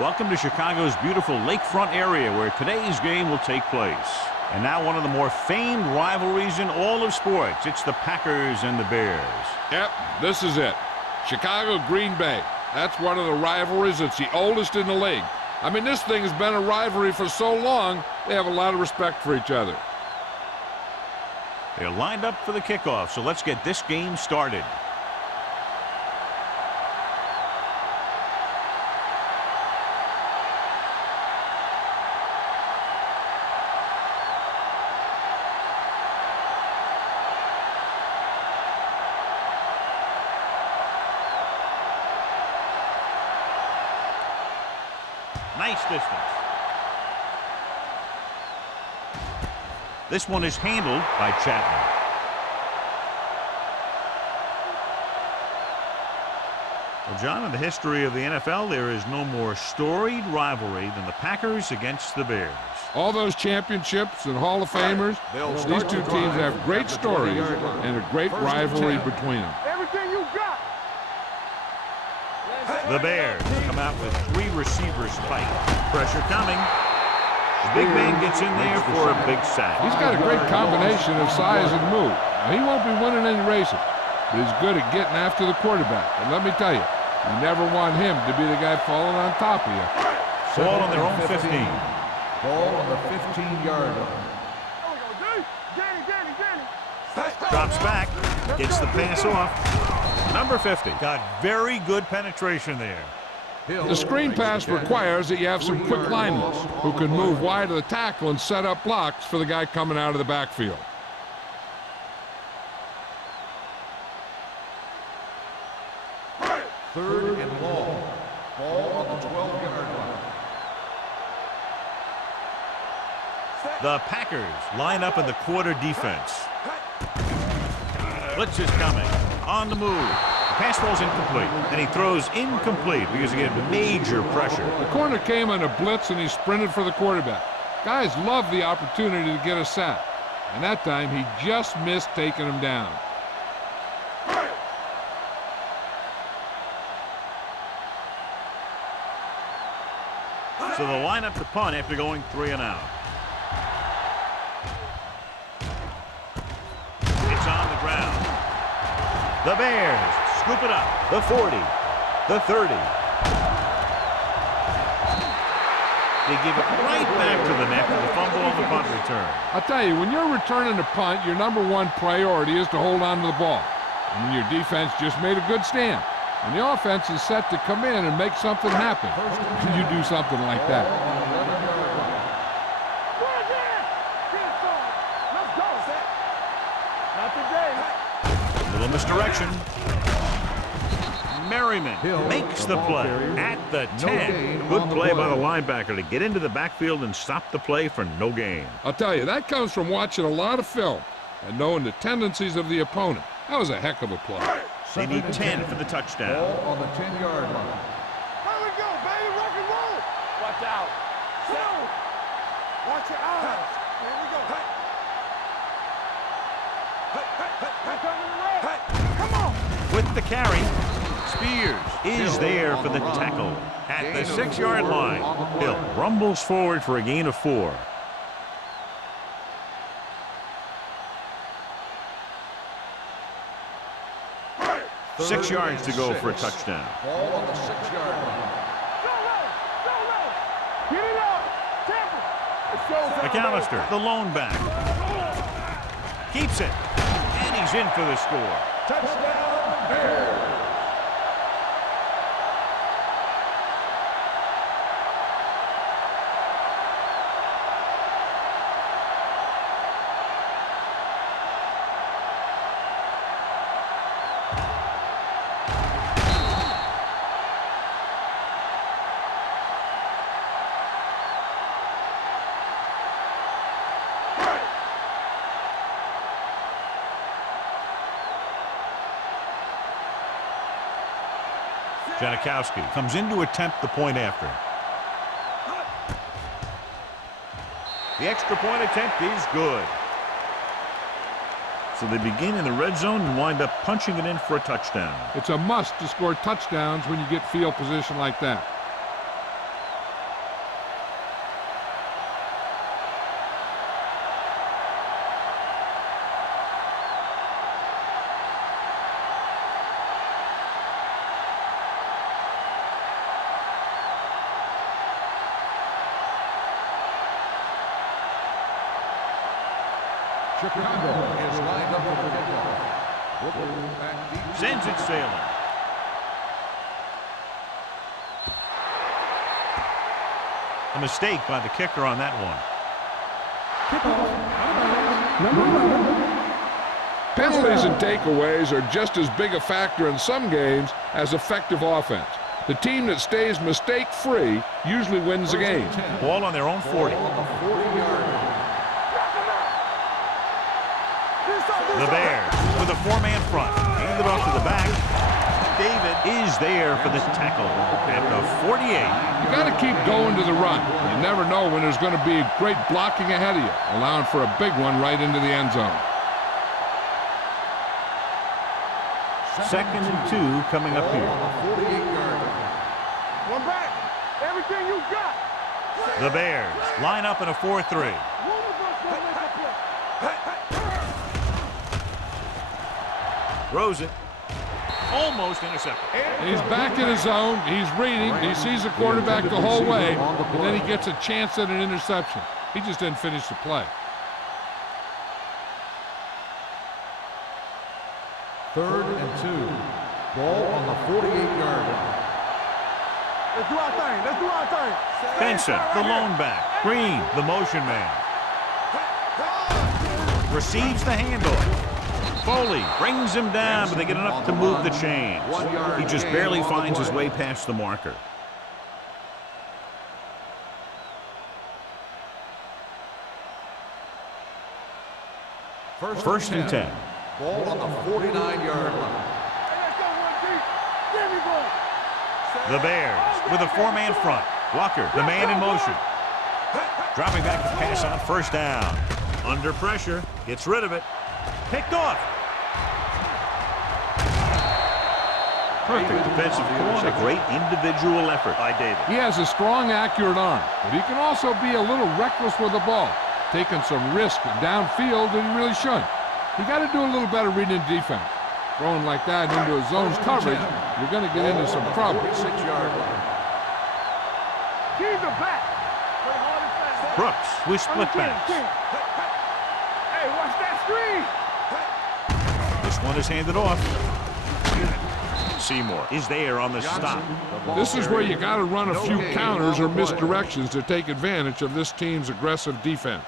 Welcome to Chicago's beautiful lakefront area where today's game will take place. And now one of the more famed rivalries in all of sports. It's the Packers and the Bears. Yep, this is it. Chicago-Green Bay. That's one of the rivalries that's the oldest in the league. I mean, this thing has been a rivalry for so long, they have a lot of respect for each other. They're lined up for the kickoff, so let's get this game started. Nice distance. This one is handled by Chapman. Well, John, in the history of the NFL, there is no more storied rivalry than the Packers against the Bears. All those championships and Hall of Famers, these two teams have great stories and a great rivalry between them. Everything you got. The Bears come out with 3 receivers tight. Pressure coming. The big man gets in there for a big sack. He's got a great combination of size and move. Now, he won't be winning any races, but he's good at getting after the quarterback. And let me tell you, you never want him to be the guy falling on top of you. Ball on their own 15. Ball on the 15-yard line. Drops back, gets the pass off. Number 50 got very good penetration there. The screen pass requires that you have some quick linemen who can move wide of the tackle and set up blocks for the guy coming out of the backfield. Third and long. Ball on the 12-yard line. The Packers line up in the quarter defense. Blitz is coming. On the move. The pass falls incomplete. And he throws incomplete because he gets major pressure. The corner came on a blitz and he sprinted for the quarterback. Guys love the opportunity to get a sack. And that time he just missed taking him down. So they'll line up to punt after going 3 and out. It's on the ground. The Bears scoop it up. The 40. The 30. They give it right back to the net for the fumble on the punt return. I'll tell you, when you're returning a punt, your #1 priority is to hold on to the ball. And when your defense just made a good stand, and the offense is set to come in and make something happen, you do something like that. Little misdirection. Merriman makes the play at the 10. Good play by the linebacker to get into the backfield and stop the play for no gain. I'll tell you, that comes from watching a lot of film and knowing the tendencies of the opponent. That was a heck of a play. They need 10 for the touchdown. Ball on the 10-yard line. Here we go, baby, rock and roll. Watch out. Watch your eyes. Here we go. Come on. With the carry, Spears is there for the tackle at the 6-yard line. Hill rumbles forward for a gain of 4. Six yards to go for a touchdown. Ball on the 6-yard line. Get it up. McAllister, the lone back. Keeps it. And he's in for the score. Touchdown, Bears. Janikowski comes in to attempt the point after. The extra point attempt is good. So they begin in the red zone and wind up punching it in for a touchdown. It's a must to score touchdowns when you get field position like that. Chicago is lined up for the kickoff. Brooklyn back deep. Sends it sailing. A mistake by the kicker on that one. Penalties and takeaways are just as big a factor in some games as effective offense. The team that stays mistake-free usually wins the game. Ball on their own 40. The Bears with a four-man front. Handed off to the back. David is there for the tackle at the 48. You got to keep going to the run. You never know when there's going to be great blocking ahead of you, allowing for a big one right into the end zone. 2nd and 2 coming up here. One back. Everything you got. The Bears line up in a 4-3. Throws it. Almost intercepted. He's back in his zone. He's reading. He sees the quarterback the whole way, and then he gets a chance at an interception. He just didn't finish the play. 3rd and 2. Ball on the 48-yard line. Let's do our thing. Let's do our thing. Benson, the lone back. Green, the motion man. Receives the handoff. Foley brings him down, but they get enough to move the chains. He just barely finds his way past the marker. First and 10. Ball on the 49-yard line. Let's go one deep. Give me ball. The Bears with a four-man front. Walker, the man in motion. Dropping back to pass on first down. Under pressure, gets rid of it. Picked off. Perfect defensive call and a great individual effort by David. He has a strong, accurate arm, but he can also be a little reckless with the ball, taking some risk downfield that he really shouldn't. You got to do a little better reading defense. Throwing like that into a zone's coverage, you're going to get into some trouble. 46-yard line. Keep the back. Play hard and fast. Brooks with split backs. Hey, watch that screen. This one is handed off. Seymour is there on the stop. This is where you got to run a few counters or misdirections to take advantage of this team's aggressive defense.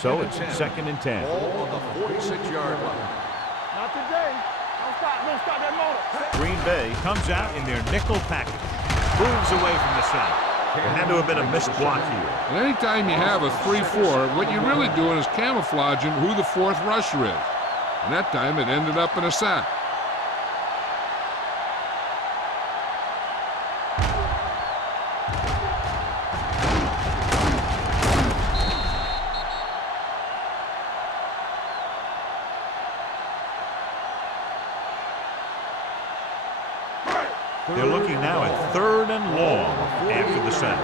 So it's 2nd and 10. Ball on the 46-yard line. Not today. Don't stop that motor. Green Bay comes out in their nickel package. Moves away from the side. There had to have been a missed block here. And anytime you have a 3-4, what you're really doing is camouflaging who the fourth rusher is. And that time it ended up in a sack. They're looking now at 3rd and long after the sack.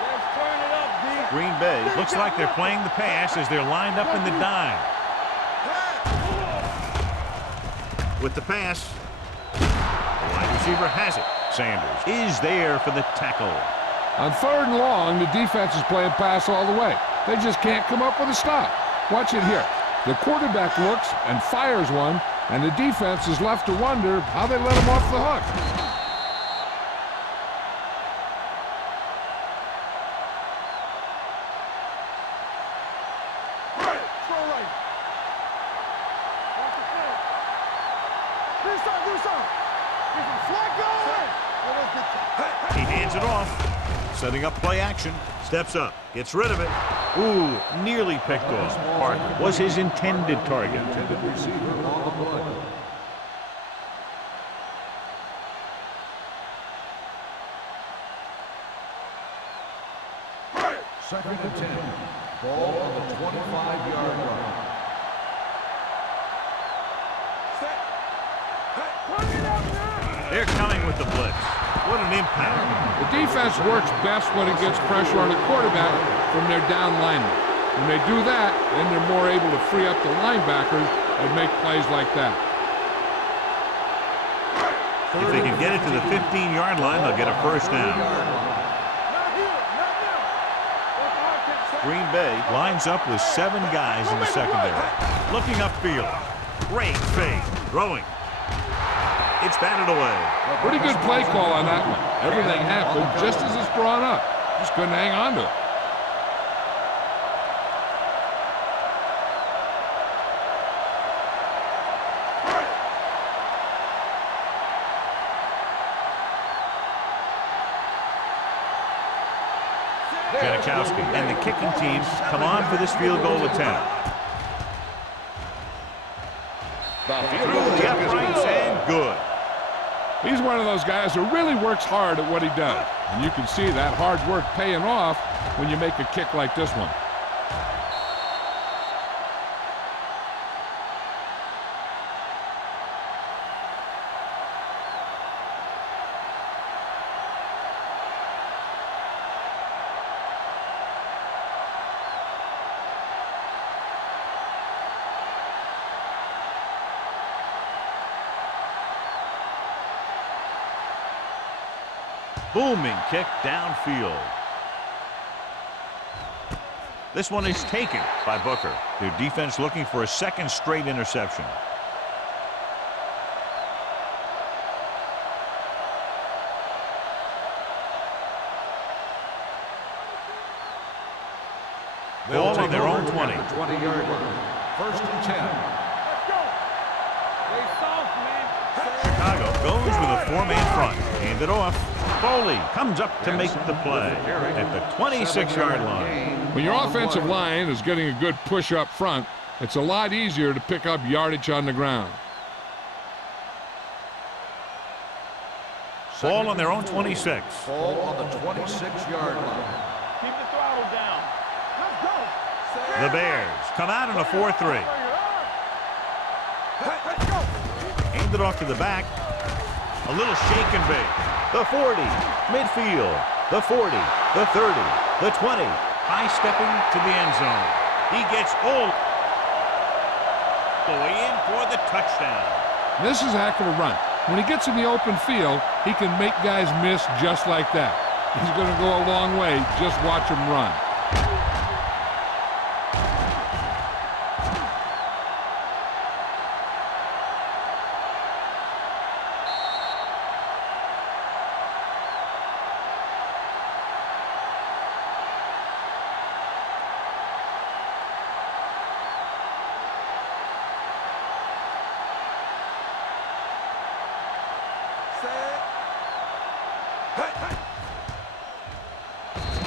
Let's turn it up, D. Green Bay looks like they're playing the pass as they're lined up in the dime. With the pass, the wide receiver has it. Sanders is there for the tackle. On 3rd and long, the defense is playing pass all the way. They just can't come up with a stop. Watch it here. The quarterback looks and fires one, and the defense is left to wonder how they let him off the hook. Throw right. Watch the field. Do something. Get some slack going. He hands it off. Setting up play action. Steps up. Gets rid of it. Ooh, nearly picked off. Parker was his intended target. Intended receiver on the play. Second and 10. Ball on the 25-yard line. They're coming with the blitz. What an impact. The defense works best when it gets pressure on the quarterback from their down linemen. When they do that, then they're more able to free up the linebackers and make plays like that. If they can get it to the 15-yard line, they'll get a first down. Green Bay lines up with 7 guys in the secondary. Looking upfield. Great fake. Throwing. It's batted away. Pretty good play call on that one. Everything happened just as it's brought up. Just couldn't hang on to it. Janikowski and the kicking team come on for this field goal attempt. Through the uprights and good. He's one of those guys who really works hard at what he does. And you can see that hard work paying off when you make a kick like this one. Booming kick downfield. This one is taken by Booker. Their defense looking for a second straight interception. Ball on their own 20. 20-yard line. First and 10. Let's go. Stay soft, man. Chicago goes with a 4-man front. Hand it off. Foley comes up to make the play at the 26-yard line. When your offensive line is getting a good push up front, it's a lot easier to pick up yardage on the ground. Ball on their own 26. Ball on the 26-yard line. Keep the throttle down. Let's go. The Bears come out in a 4-3. Let's go. Hand it off to the back. A little shake and bake. The 40, midfield, the 40, the 30, the 20. High stepping to the end zone. He gets all the way in for the touchdown. This is a heck of a run. When he gets in the open field, he can make guys miss just like that. He's going to go a long way. Just watch him run.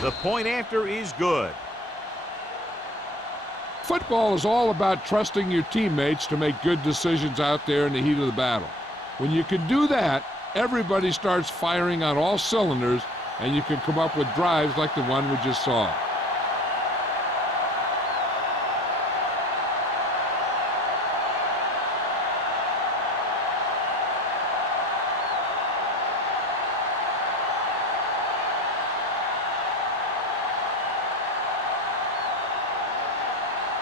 The point after is good. Football is all about trusting your teammates to make good decisions out there in the heat of the battle. When you can do that, everybody starts firing on all cylinders, and you can come up with drives like the one we just saw.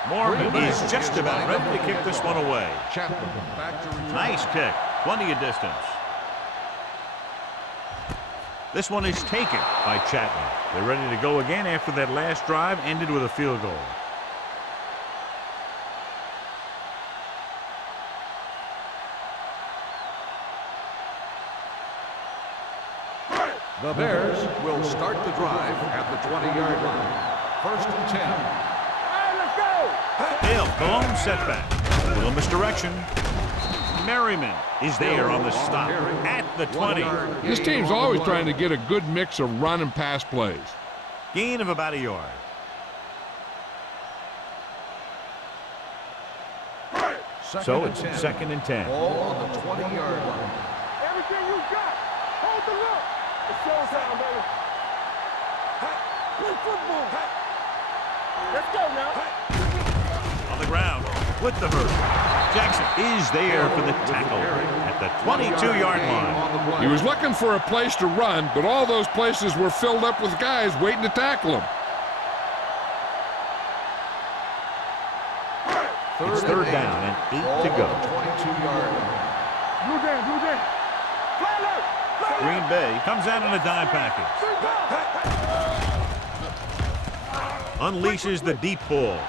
Mormon is just about ready to kick this one away. Chapman back to return. Nice kick. Plenty of distance. This one is taken by Chapman. They're ready to go again after that last drive ended with a field goal. The Bears will start the drive at the 20-yard line. First and 10. Hey, let's go. Hill, the lone setback. A little misdirection. Merriman is there on the stop at the 20. This team's always trying to get a good mix of run and pass plays. Gain of about a yard. So it's second and 10. Ball on the 20-yard line. Everything you got. Hold the look. It's showtime, baby. Play football. Let's go now. On the ground with the hurt. Jackson is there for the tackle at the 22-yard line. He was looking for a place to run, but all those places were filled up with guys waiting to tackle him. It's third down and 8 to go. 22-yard line. Blue down, blue down. Green Bay comes out in a dime package. Unleashes the deep ball.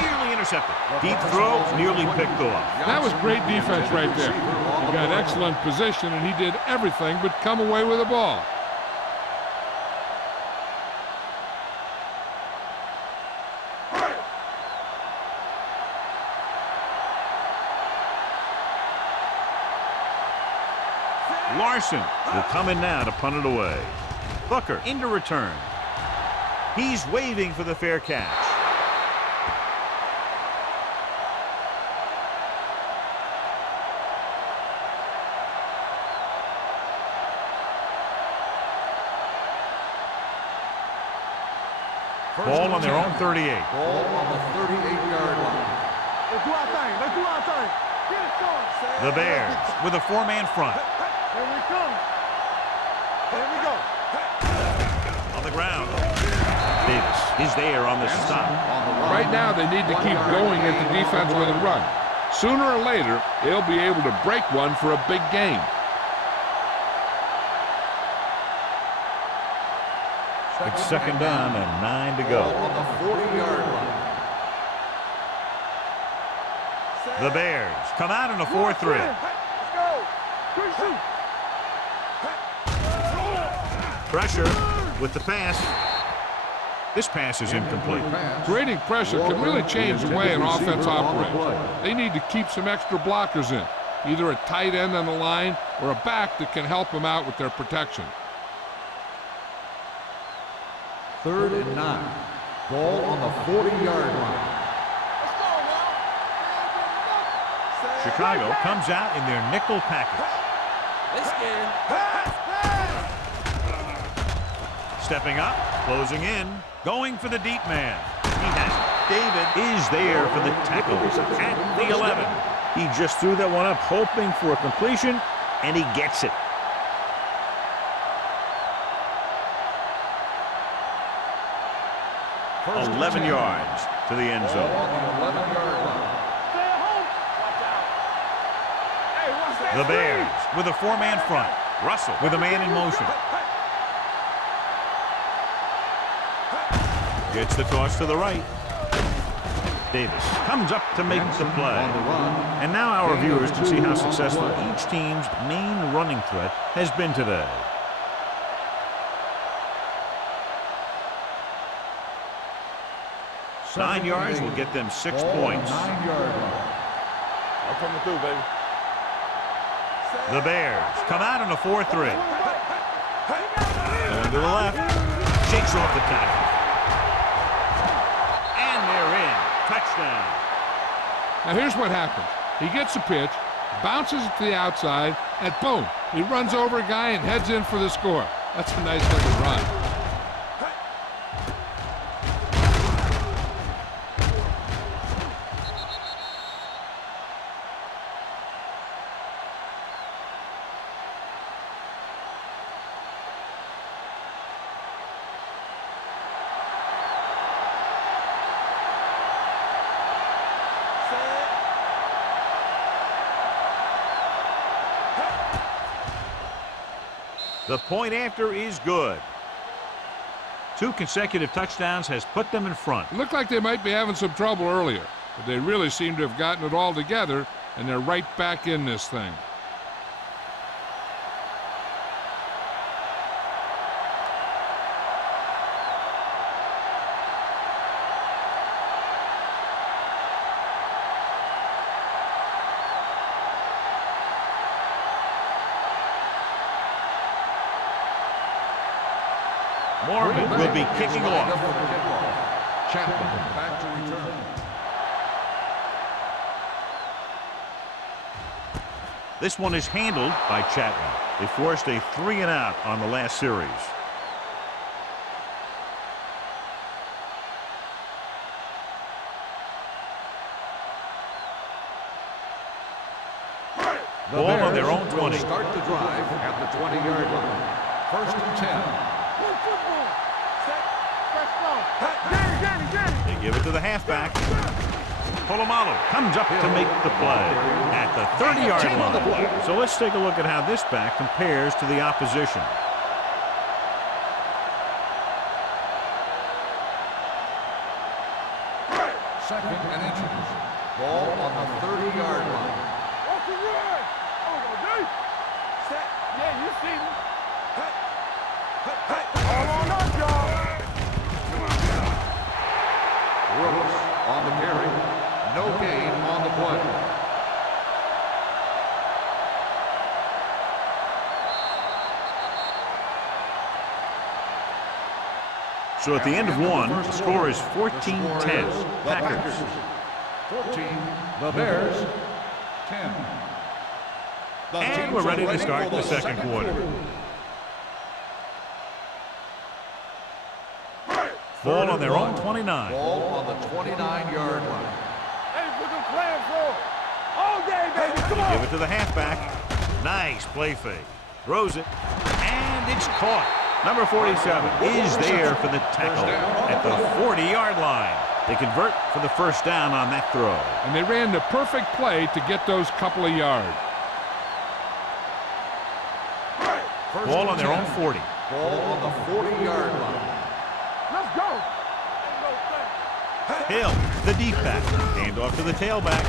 Nearly intercepted. Deep throw, nearly picked off. That was great defense right there. He got excellent position, and he did everything but come away with the ball. Larson will come in now to punt it away. Booker into return. He's waving for the fair catch. Ball on their own 38. Ball on the 38-yard line. Let's do our thing. Let's do our thing. Get it going. The Bears with a four-man front. Here we come. Here we go. On the ground. Davis is there on the stop. Right now, they need to keep going at the defense with a run. Sooner or later, they'll be able to break one for a big game. It's second down and 9 to go. On the 40-yard line. The Bears come out in a 4-3. Let's go. 3-2. Pressure with the pass. This pass is incomplete. Creating pressure can really change the way an offense operates. They need to keep some extra blockers in, either a tight end on the line or a back that can help them out with their protection. 3rd and 9. Ball on the 40-yard line. Chicago comes out in their nickel package. Stepping up, closing in, going for the deep man. He has it. David is there for the tackles at the 11. He just threw that one up, hoping for a completion, and he gets it. First 11 and 10. yards to the end Ball zone. on the 11-yard line. Stay at home. Watch out. Hey, watch that The screen. Bears with a four-man front. Russell with a man in motion. Gets the toss to the right. Davis comes up to make the play. On the run. And now our viewers can see how successful each team's main running threat has been today. Nine yards will get them 6 Ball on points. 9-yard line. I'm coming through, baby. The Bears come out in a 4-3. Going to the left. Shakes off the tackle. And they're in. Touchdown. Now here's what happens. He gets a pitch, bounces it to the outside, and boom, he runs over a guy and heads in for the score. That's a nice looking run. The point after is good. 2 consecutive touchdowns has put them in front. It looked like they might be having some trouble earlier, but they really seem to have gotten it all together, and they're right back in this thing. Morgan will be kicking off. Chapman back to return. This one is handled by Chapman. They forced a 3-and-out on the last series. Ball on their own 20. Start the drive at the 20-yard line. 1st and 10. Good football. Set. Fresh ball. Get it. They give it to the halfback. Polamalu comes up to make the play at the 30-yard line. So let's take a look at how this back compares to the opposition. Second and inches. Ball on the 30-yard line. Off the run. Set. Yeah, you see me. All on us, y'all. Brooks on the carry. No gain on the play. So at the end of one, the score is 14-10. Packers. 14. The Bears. 10. And we're ready to start the second quarter. Ball on their own 29. Ball on the 29-yard line. Hey, put them playing for all day, baby. Come on. Give it to the halfback. Nice play fake. Throws it. And it's caught. Number 47 is there for the tackle at the 40-yard line. They convert for the first down on that throw. And they ran the perfect play to get those couple of yards. Ball on their own 40. Ball on the 40-yard line. Let's go. Hill, the deep back. Hand off to the tailback.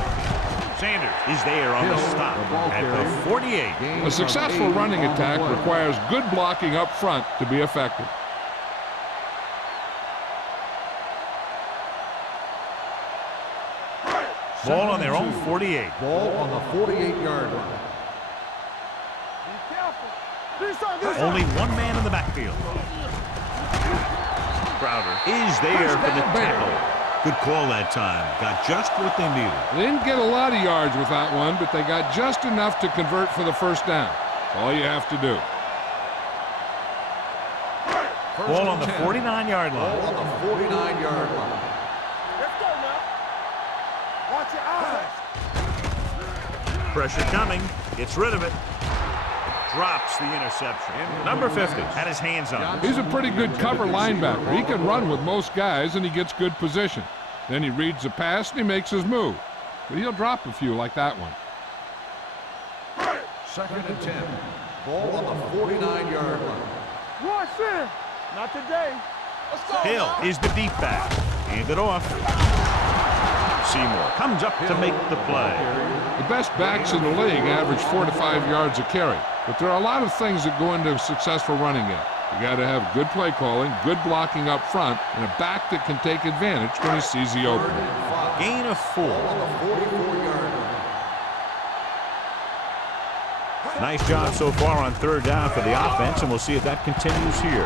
Sanders is there on the stop at the 48. A successful running attack requires good blocking up front to be effective. Ball on their own 48. Ball on the 48-yard line. Be careful. This side. Only one man in the backfield. Crowder is there for the tackle. Good call that time. Got just what they needed. They didn't get a lot of yards with that one, but they got just enough to convert for the first down. That's all you have to do. Ball on the 49-yard line. Ball on the 49-yard line. Let's go now. Watch your eyes. Pressure coming. Gets rid of it. Drops the interception. Number 50 had his hands on it. He's a pretty good cover linebacker. He can run with most guys, and he gets good position. Then he reads the pass, and he makes his move. But he'll drop a few like that one. Second and 10. Ball on the 49-yard line. Watch in. Not today. Let's go. Hill is the deep back. Hand it off. Seymour comes up to make the play. The best backs in the league average 4 to 5 yards a carry. But there are a lot of things that go into a successful running game. You got to have good play calling, good blocking up front, and a back that can take advantage when he sees the opening. Gain of 4. On the 44-yard line. Nice job so far on third down for the offense, and we'll see if that continues here.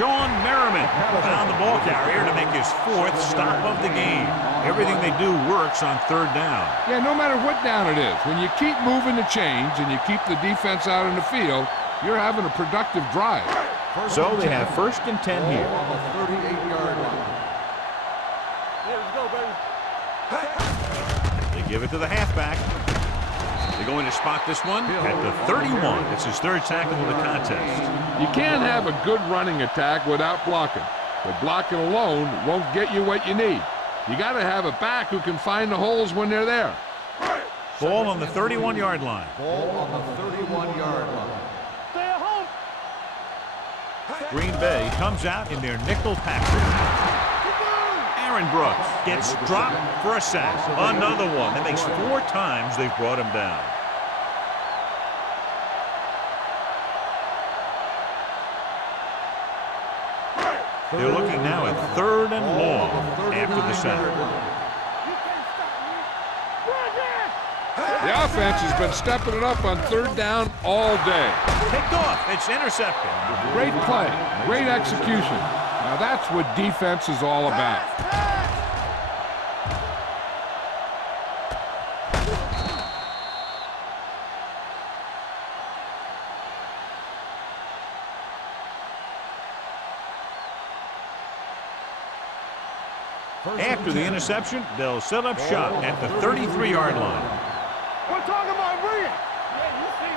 Sean Merriman found the ball carrier to make his 4th stop of the game. Everything they do works on third down. Yeah, no matter what down it is, when you keep moving the chains and you keep the defense out in the field, you're having a productive drive. So they have first and 10 here. On the 38-yard line. Yeah, let's go, baby. They give it to the halfback. They're going to spot this one at the 31. It's his 3rd tackle of the contest. You can't have a good running attack without blocking. But blocking alone won't get you what you need. You got to have a back who can find the holes when they're there. Ball on the 31-yard line. Ball on the 31-yard line. Stay at home. Green Bay comes out in their nickel package. Aaron Brooks gets dropped for a sack. Another one. That makes 4 times they've brought him down. They're looking now at 3rd and long after the sack. You can't stop me. Run, yeah. The offense has been stepping it up on third down all day. Picked off. It's intercepted. Great play, great execution. Now that's what defense is all about. After the interception, they'll set up shop at the 33-yard line. We're talking about bringing. Yeah, you see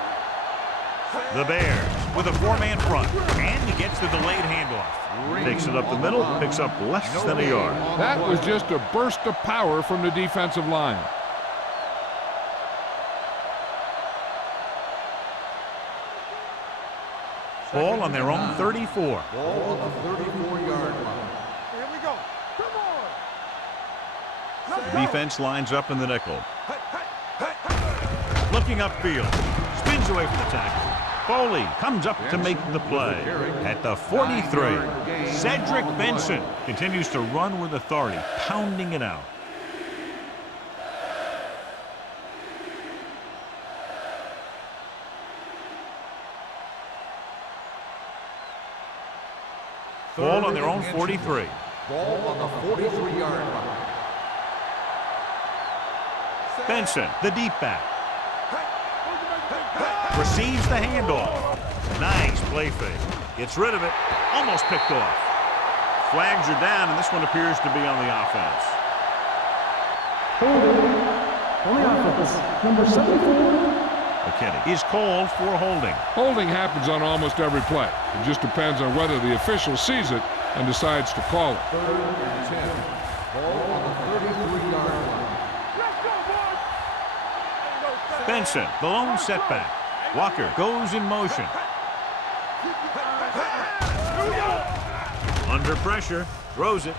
me. The Bears with a 4-man front. And he gets the delayed handoff. Takes it up the middle, picks up less than a yard. That was just a burst of power from the defensive line. Ball on their own 34. Ball on the 34-yard line. Here we go. Come on. The defense lines up in the nickel. Looking upfield. Spins away from the tackle. Foley comes up to make the play. At the 43, Cedric Benson continues to run with authority, pounding it out. Ball on their own 43. Ball on the 43-yard line. Benson, the deep back. Receives the handoff. Nice play fake. Gets rid of it. Almost picked off. Flags are down, and this one appears to be on the offense. Holding on the offense, number 74. McKinney is called for holding. Holding happens on almost every play. It just depends on whether the official sees it and decides to call it. 3rd and 10. Ball on the 33-yard line. Let's go, boys. Benson, the lone setback. Walker goes in motion. Under pressure, throws it.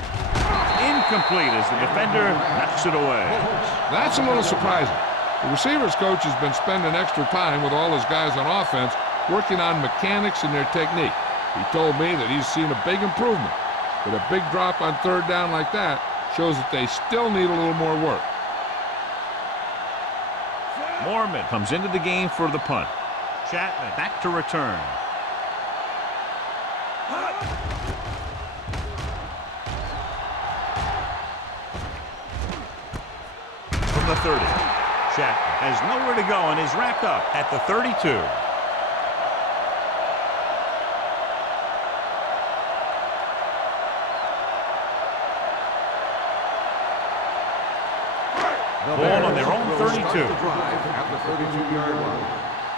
Incomplete as the defender knocks it away. That's a little surprising. The receivers coach has been spending extra time with all his guys on offense working on mechanics and their technique. He told me that he's seen a big improvement, but a big drop on 3rd down like that shows that they still need a little more work. Mormon comes into the game for the punt. Chapman back to return. From the 30. Chapman has nowhere to go and is wrapped up at the 32. Ball on their own 32. Start the drive at the 32-yard line.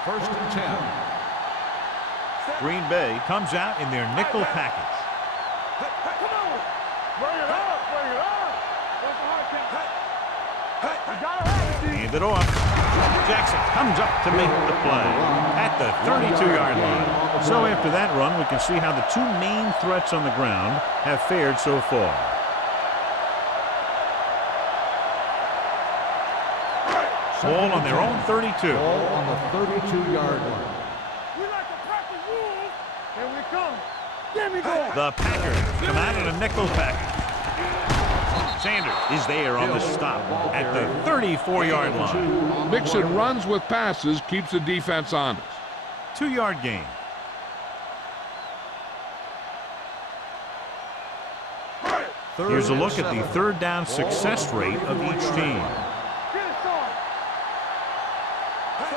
1st and 10. Green Bay comes out in their nickel package. Come on. Bring it up. Bring it up. What's the hard count? You got it right, Hand it off. Jackson comes up to make the play at the 32-yard line. So after that run, we can see how the two main threats on the ground have fared so far. Ball on their own 32. Ball on the 32-yard line. We like to practice rules. Here we come. Give me go. The Packers come out in a nickel package. Sanders is there on the stop at the 34-yard line. Mixing runs with passes keeps the defense honest. 2-yard gain. Here's a look at the 3rd down success rate of each team.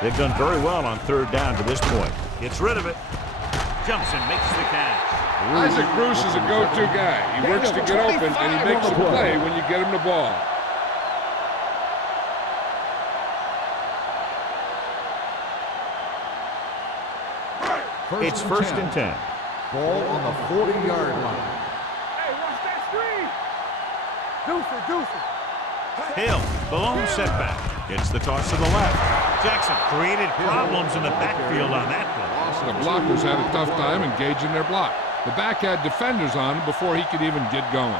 They've done very well on 3rd down to this point. Gets rid of it. Jumps and makes the catch. Isaac Bruce is a go-to guy. He works to get open, and he makes a play when you get him the ball. It's 1st and 10. Ball on the 40-yard line. Hey, watch that screen. Deuce it. Hill, the lone setback. Gets the toss to the left. Jackson created problems in the backfield on that play. The blockers had a tough time engaging their block. The back had defenders on him before he could even get going.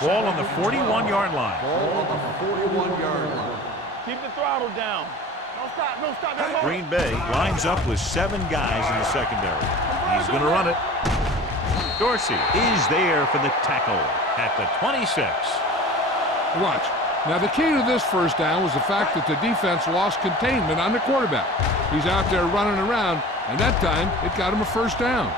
Ball on the 41-yard line. Ball on the 41-yard line. Keep the throttle down. Don't stop. Don't stop. That's all. Green Bay lines up with 7 guys in the secondary. He's going to run it. Dorsey is there for the tackle at the 26. Watch. Now, the key to this 1st down was the fact that the defense lost containment on the quarterback. He's out there running around, and that time, it got him a 1st down.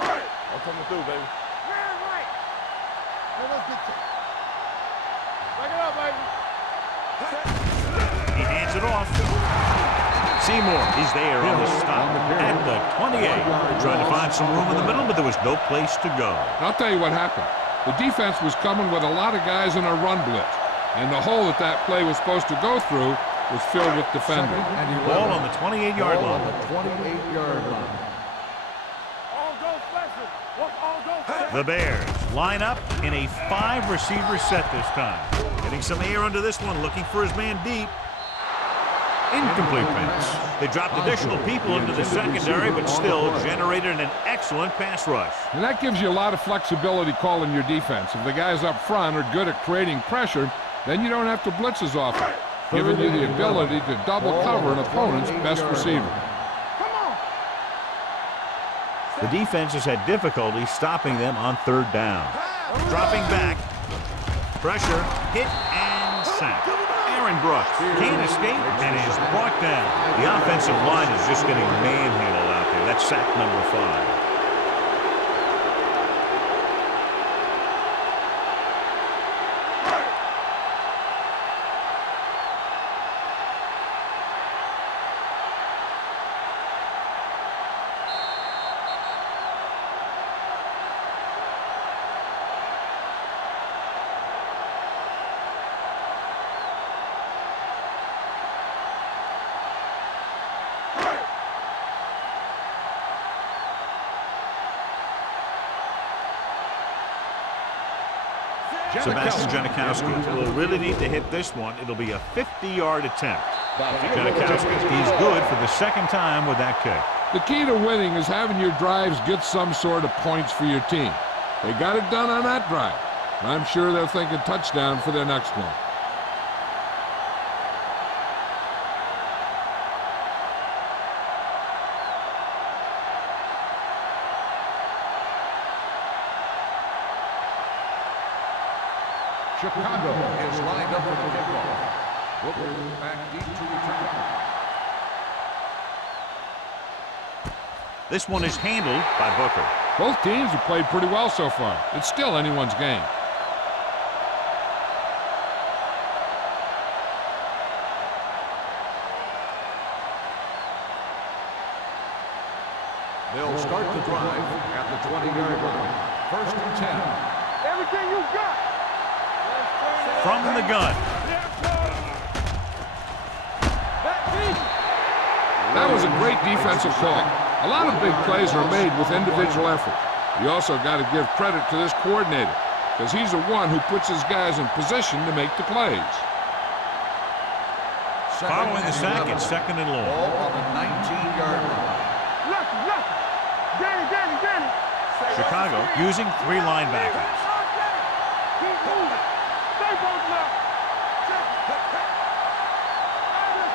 I'm coming through, baby. Man, right. Let's get you. Back it up, baby. He hands it off. Seymour is there on the stop at the 28. Trying to find some room in the middle, but there was no place to go. I'll tell you what happened. The defense was coming with a lot of guys in a run blitz, and the hole that play was supposed to go through was filled with defenders. Ball on the 28-yard Ball line. on the 28-yard line. All go special. All go special. The Bears line up in a 5-receiver set this time. Getting some air under this one, looking for his man deep. Incomplete pass. They dropped additional people into the secondary, but still generated an excellent pass rush. And that gives you a lot of flexibility calling your defense. If the guys up front are good at creating pressure, then you don't have to blitz as often, giving you the ability to double cover an opponent's best receiver. Come on. The defense has had difficulty stopping them on third down. Dropping back. Pressure, hit, and sack. Aaron Brooks can't escape and is brought down. The offensive line is just getting manhandled out there. That's sack number 5. Sebastian Janikowski will really need to hit this one. It'll be a 50-yard attempt. Janikowski, he's good for the second time with that kick. The key to winning is having your drives get some sort of points for your team. They got it done on that drive. I'm sure they're thinking touchdown for their next one. Chicago is lined up for the kickoff. Booker back deep to return. This one is handled by Booker. Both teams have played pretty well so far. It's still anyone's game. They'll start the drive at the 20-yard line. First and 10. Everything you got. From the gun. That was a great defensive call. A lot of big plays are made with individual effort. You also got to give credit to this coordinator, because he's the one who puts his guys in position to make the plays. Following the sack, it's second and long. Ball on the 19-yard line. Left. Danny. Chicago using 3 linebackers. Keep moving. Stay both left. Let's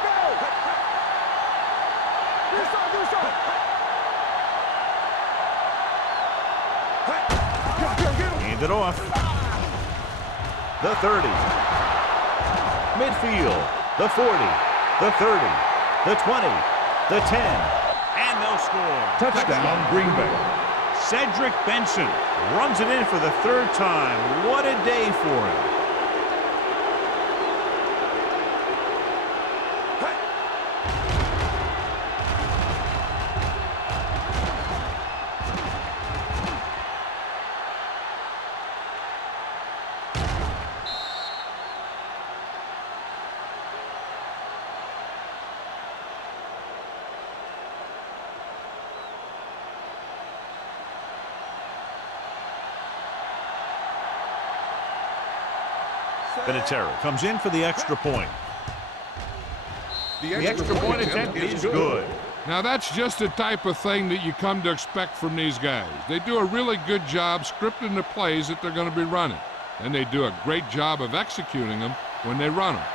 go. Do something. Hand it off. The 30. Midfield. The 40. The 30. The 20. The 10. And they'll score. Touchdown, Green Bay. Cedric Benson runs it in for the 3rd time. What a day for him. Vinatieri comes in for the extra point. The extra point attempt is good. Now that's just the type of thing that you come to expect from these guys. They do a really good job scripting the plays that they're going to be running, and they do a great job of executing them when they run them.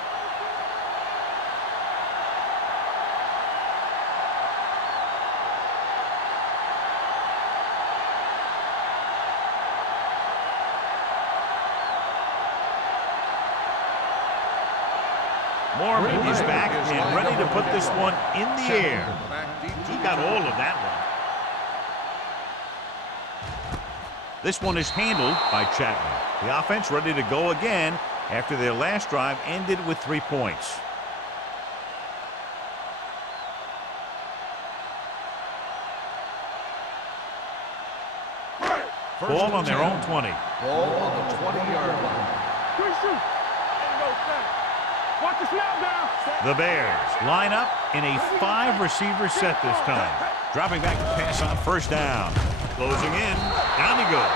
Mormon is back and ready to put this one in the air. He got all of that one. This one is handled by Chapman. The offense ready to go again after their last drive ended with 3 points. Ball on their own 20. Ball on the 20-yard line. Good shoot. Ain't no thing. Watch the snap down. The Bears line up in a 5-receiver set this time. Dropping back to pass on first down. Closing in. Down he goes.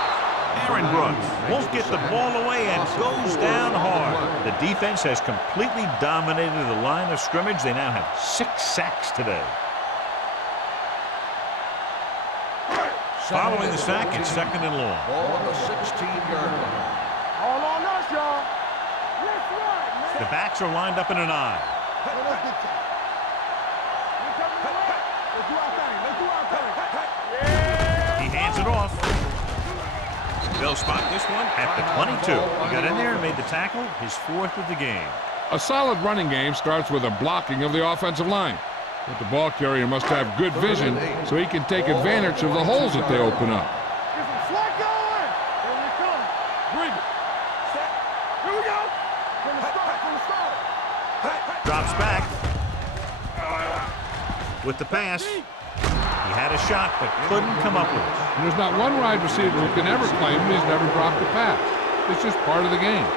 Aaron Brooks won't get the ball away and goes down hard. The defense has completely dominated the line of scrimmage. They now have 6 sacks today. Following the sack, it's 2nd and long. Ball on the 16-yard line. All on us, y'all. Let's run, man. The backs are lined up in an I. Let's do our thing. Let's do our thing. Yeah. He hands it off. They'll spot this one at the 22. He got in there and made the tackle, his 4th of the game. A solid running game starts with a blocking of the offensive line. But the ball carrier must have good vision so he can take advantage of the holes that they open up. Get some slack going. Here we come. Bring it. Set. Here we go. From the start. Drops back. With the pass. He had a shot but couldn't come up with it. And there's not one wide receiver who can ever claim he's never dropped a pass. It's just part of the game.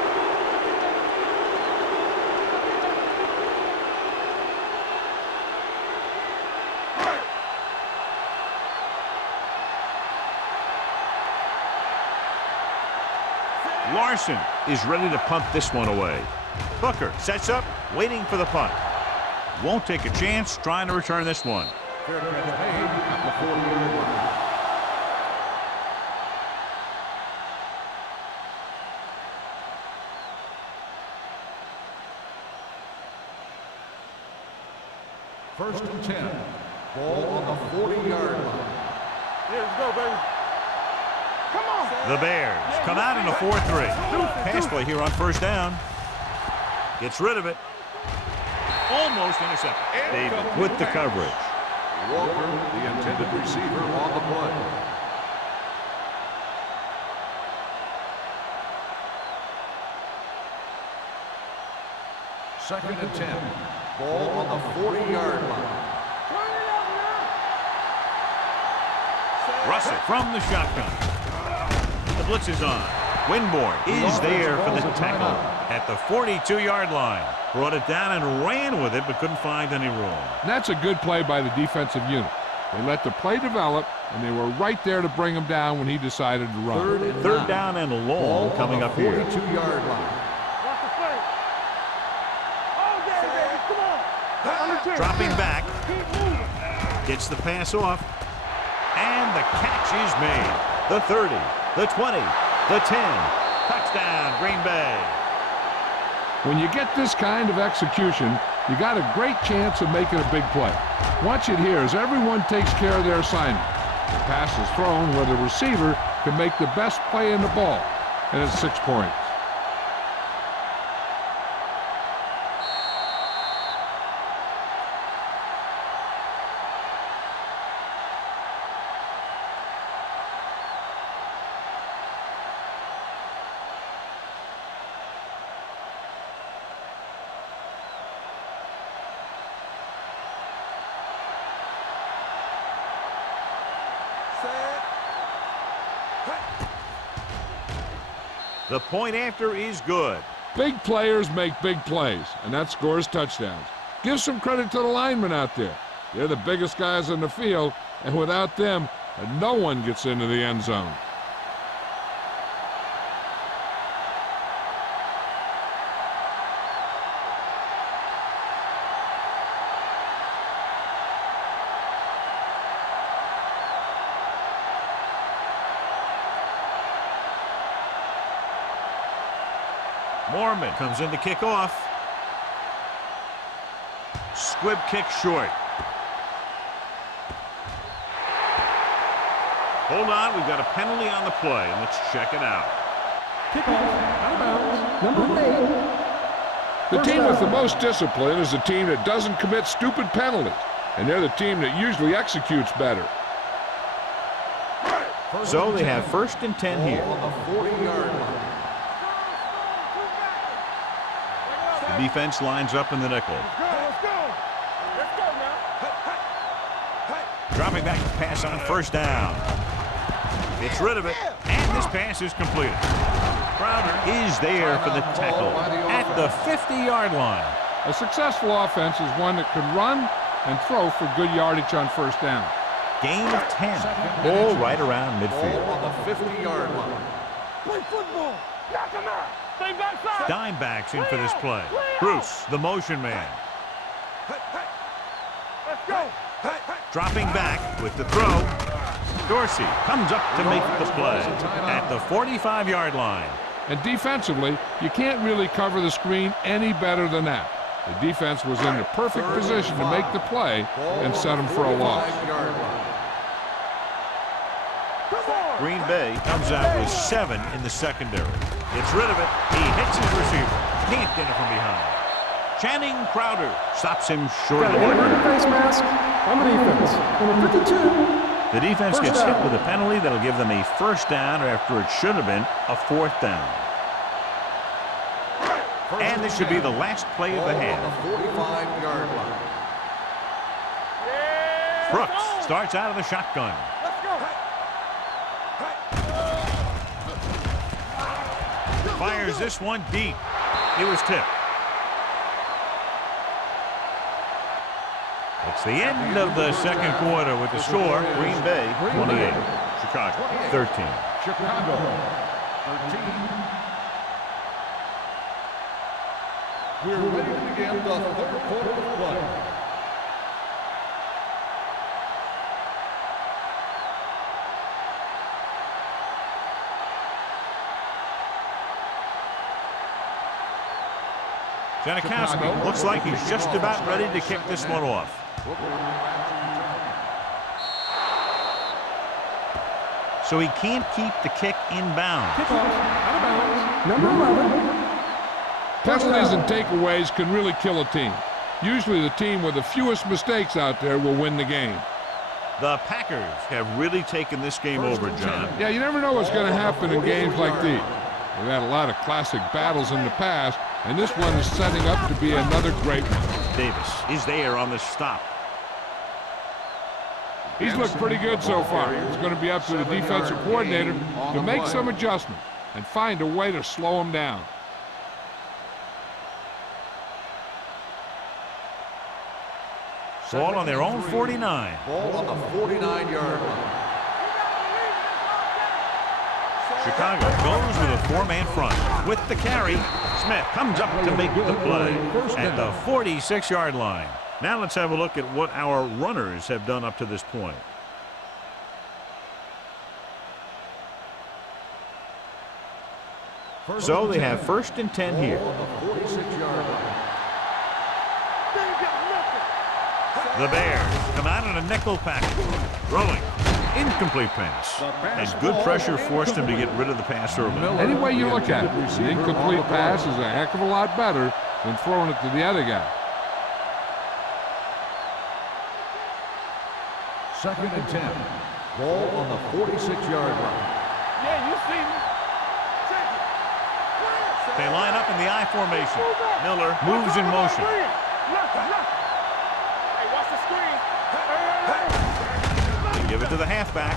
Larson is ready to punt this one away. Booker sets up, waiting for the punt. Won't take a chance, trying to return this one. Fair catch made at the 40-yard line. First and 10. Ball on the 40-yard line. Here we go, baby. Come on. The Bears come out in a 4-3. Pass play here on first down. Gets rid of it. Almost intercepted. David with the coverage. Walker, the intended receiver, on the play. Second and 10. Ball on the 40-yard line. Russell from the shotgun. The blitz is on. Winborn is there for the tackle at the 42-yard line. Brought it down and ran with it, but couldn't find any room. And that's a good play by the defensive unit. They let the play develop, and they were right there to bring him down when he decided to run. Third down and long coming up here. 42-yard line. Watch the play. Oh, baby, come on. Under 10. Dropping back. Keep moving. Gets the pass off. And the catch is made. The 30, the 20, the 10. Touchdown, Green Bay. When you get this kind of execution, you got a great chance of making a big play. Watch it here as everyone takes care of their assignment. The pass is thrown where the receiver can make the best play in the ball, and it's 6 points. The point after is good. Big players make big plays, and that scores touchdowns. Give some credit to the linemen out there. They're the biggest guys in the field, and without them, no one gets into the end zone. Mormon comes in to kick off. Squib kick short. Hold on, we've got a penalty on the play, and let's check it out. Kickoff, out of bounds, number 8. The team with the most discipline is the team that doesn't commit stupid penalties, and they're the team that usually executes better. So they have first and 10 here. On the 40-yard line. The defense lines up in the nickel. Let's go. Let's go now. Dropping back to pass on first down. Gets rid of it. And This pass is completed. Crowder is there for the tackle at the 50-yard line. A successful offense is one that can run and throw for good yardage on first down. Gain of 10. Ball right around Ball midfield. on the 50-yard line. Play football. Knock him out. Stay backside. Dime backs in for this play. Bruce, the motion man. Let's go. Dropping back with the throw. Dorsey comes up to make the play at the 45-yard line. And defensively, you can't really cover the screen any better than that. The defense was in the perfect position to make the play and set them for a loss. Green Bay comes out with 7 in the secondary. Gets rid of it. He hits his receiver. Can't get it from behind. Channing Crowder stops him short of the Got face mask on the defense. Number 52. The defense gets hit with a penalty that'll give them a first down after it should have been a fourth down. And this should be the last play of the half. 45-yard line. Brooks starts out of the shotgun. Let's go. Fires this one deep. It was tipped. It's the end of the second quarter with the score. Green Bay 28, Chicago 13. Chicago 13. We're ready to begin the third quarter of play. Janikowski looks like he's just about ready to kick this one off. So he can't keep the kick inbound. Number 11. Penalties and takeaways can really kill a team. Usually the team with the fewest mistakes out there will win the game. The Packers have really taken this game over, John. Yeah, you never know what's going to happen in games like these. We've had a lot of classic battles in the past, and this one is setting up to be another great one. Davis is there on the stop. He's looked pretty good so far. It's going to be up to the defensive coordinator to make some adjustments and find a way to slow him down. Ball on their own 49. Ball on the 49-yard line. Chicago goes with a four-man front. With the carry, Smith comes up to make the play at the 46-yard line. Now let's have a look at what our runners have done up to this point. So they have 1st and 10 here. Ball on the 46-yard line. The Bears come out in a nickel package. Throwing. Incomplete pass. And good pressure forced him to get rid of the pass early. Any way you look at it, an incomplete pass is a heck of a lot better than throwing it to the other guy. 2nd and 10. Ball on the 46-yard line. Yeah, you see me. They line up in the I formation. Miller moves in motion. Hey, watch the screen. They give it to the halfback.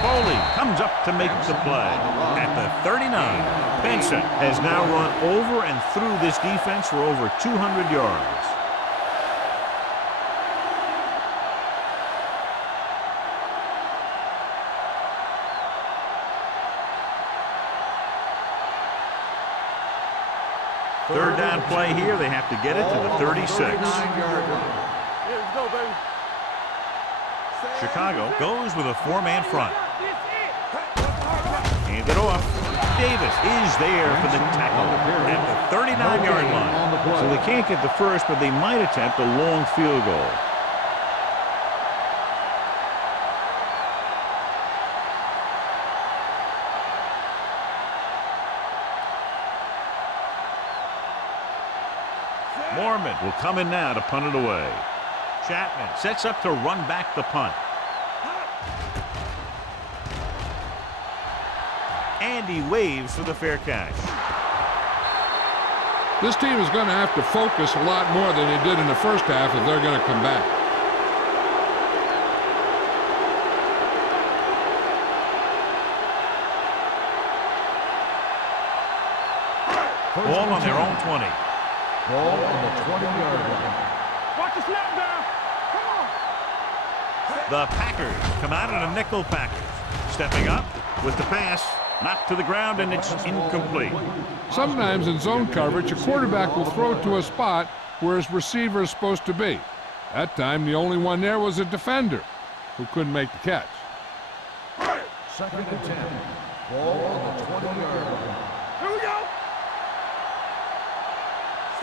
Foley comes up to make the play at the 39. Benson has now run over and through this defense for over 200 yards. Third down play here. They have to get it to the 36. 39-yard line. Here we go, baby. Chicago goes with a four-man front. Hand it off. Davis is there for the tackle at the 39-yard line. So they can't get the first, but they might attempt a long field goal. Mormon will come in now to punt it away. Chapman sets up to run back the punt. And he waves for the fair catch. This team is going to have to focus a lot more than they did in the first half if they're going to come back. Ball on their own 20. Ball on the 20-yard line. Watch the snap down. Come on. The Packers come out in a nickel package. Stepping up with the pass. Knocked to the ground, and it's incomplete. Sometimes in zone coverage, a quarterback will throw to a spot where his receiver is supposed to be. That time, the only one there was a defender who couldn't make the catch. 2nd and 10. Ball on the 20-yard line. Here we go.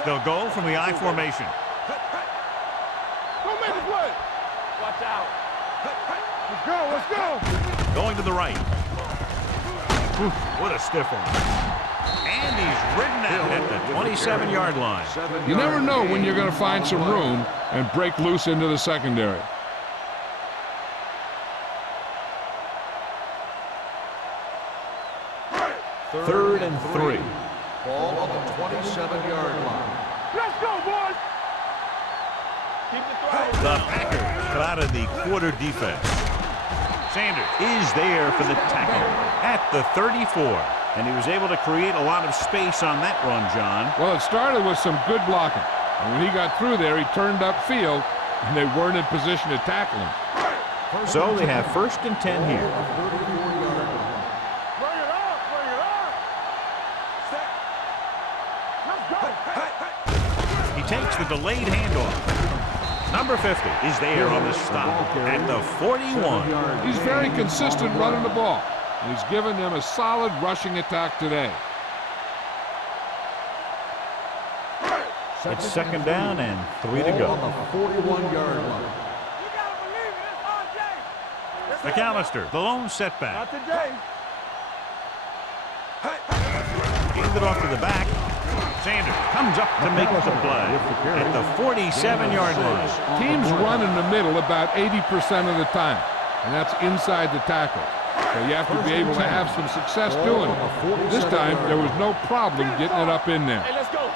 They'll go from the I formation. Don't make a play. Watch out. Let's go. Let's go. Going to the right. What a stiff one. And he's ridden out at the 27-yard line. You never know when you're going to find some room and break loose into the secondary. Third and 3. Ball on the 27-yard line. Let's go, boys. Keep the throw. The Packers come out of the quarter defense. Sanders is there for the tackle at the 34. And he was able to create a lot of space on that run, John. Well, it started with some good blocking. And when he got through there, he turned upfield, and they weren't in position to tackle him. So they have 1st and 10 here. Bring it up. Bring it up. Let's go. He takes the delayed handoff. Number 50 is there on the stop at the 41. He's very consistent running the ball. And he's given them a solid rushing attack today. It's 2nd down and 3 to Ball go. on the 41-yard line. You gotta believe it. It's RJ. McAllister, the lone setback. Not today. Hand it off to the back. Sanders comes up to make the play at the 47-yard line. Teams run in the middle about 80% of the time, and that's inside the tackle. So you have to be able to have some success doing it. This time, there was no problem getting it up in there. Hey, let's go.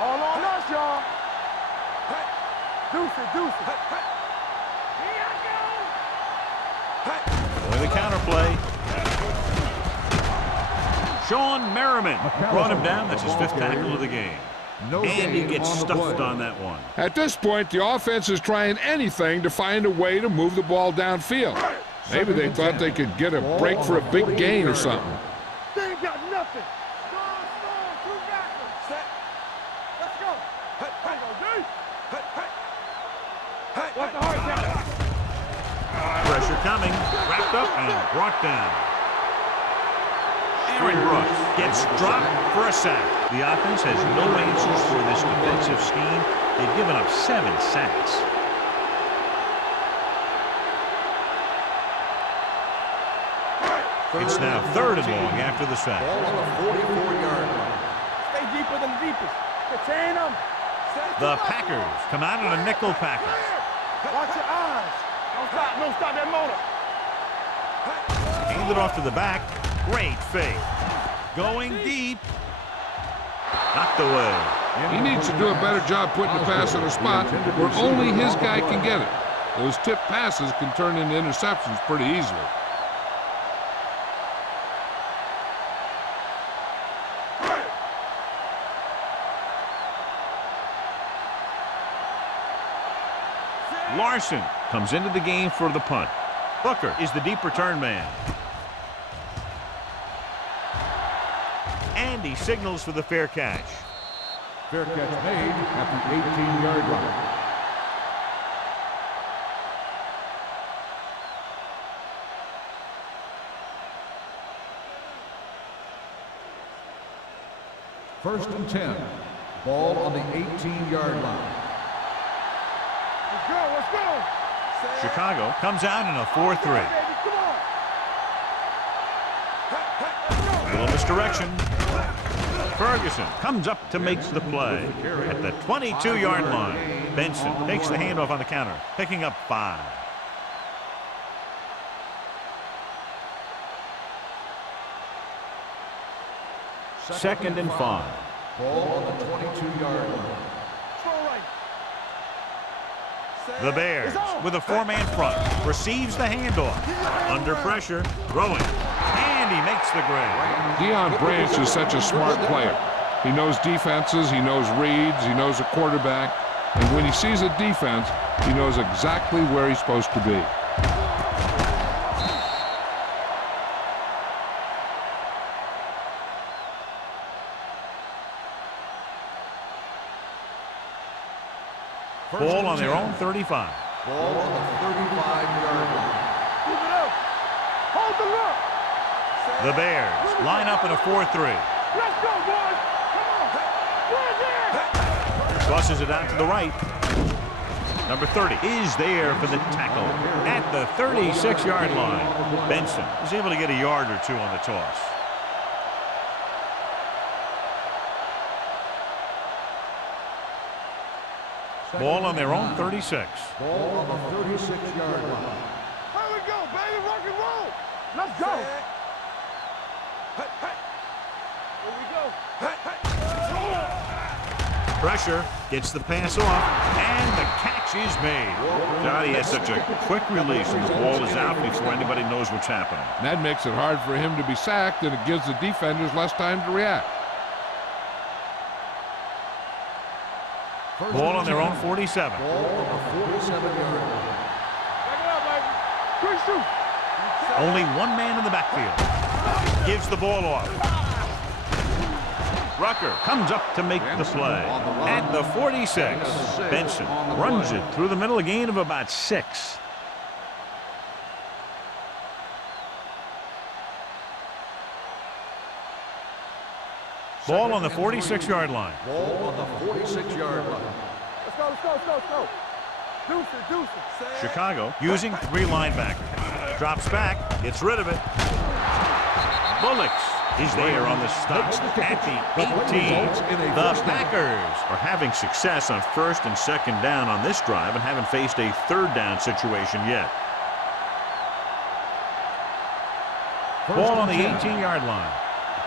All on us, y'all. Deuce it, deuce it. Here I go. With the counter play. Sean Merriman brought him down. That's his 5th tackle of the game. And he gets stuffed on that one. At this point, the offense is trying anything to find a way to move the ball downfield. Maybe they thought they could get a break for a big gain or something. They ain't got nothing. Strong, two backwards. Set. Let's go. Hey, go, D. Watch the hard count. Pressure coming. Wrapped up and brought down. Aaron Brooks gets dropped for a sack. The offense has no answers for this defensive scheme. They've given up 7 sacks. It's now 3rd and long after the sack. Ball on the 44-yard line. Stay deeper than the deepest. Contain them. The Packers come out in a nickel package. Watch your eyes. Don't stop that motor. Hand it off to the back. Great fake. Going deep. Knocked away. He needs to do a better job putting the pass in a spot where only his guy can get it. Those tip passes can turn into interceptions pretty easily. Larson comes into the game for the punt. Booker is the deep return man. And he signals for the fair catch. Fair catch made at the 18-yard line. First and 10. Ball on the 18-yard line. Let's go. Let's go. Chicago comes out in a 4-3. Baby, come on. Little misdirection. Ferguson comes up to make the play at the 22-yard line. Benson takes the handoff on the counter, picking up 5. Second and 5. Ball on the 22-yard line. Throw right. The Bears with a 4-man front receives the handoff. Under pressure, throwing. And he makes gets the grab. Deion Branch is such a smart player. He knows defenses, he knows reads, he knows a quarterback, and when he sees a defense, he knows exactly where he's supposed to be. Ball on their own 35. Ball on the 35-yard line. Keep it up. Hold the look. The Bears line up in a 4-3. Let's go, boys. Come on. We're there. Crosses it out to the right. Number 30 is there for the tackle at the 36-yard line. Benson is able to get a yard or two on the toss. Ball on their own 36. Ball on the 36-yard line. Here we go, baby. Rock and roll. Let's go. Here we go. Pressure gets the pass off, and the catch is made. Johnny has such a quick release, and the ball is out before anybody knows what's happening. And that makes it hard for him to be sacked, and it gives the defenders less time to react. Ball on their own 47. Ball on the 47-yard line. Back it up, baby. Quick shoot. Only one man in the backfield. Gives the ball off. Rucker comes up to make the play. At the 46, Benson runs it through the middle, a gain of about 6. Ball on the 46-yard line. Ball on the 46-yard line. Let's go, let's go, let's go, let's go. Deuce it. Chicago using 3 linebackers. Drops back, gets rid of it. Bullocks is there on the stop at the 18. The Packers are having success on 1st and 2nd down on this drive and haven't faced a 3rd down situation yet. Ball on the 18-yard line.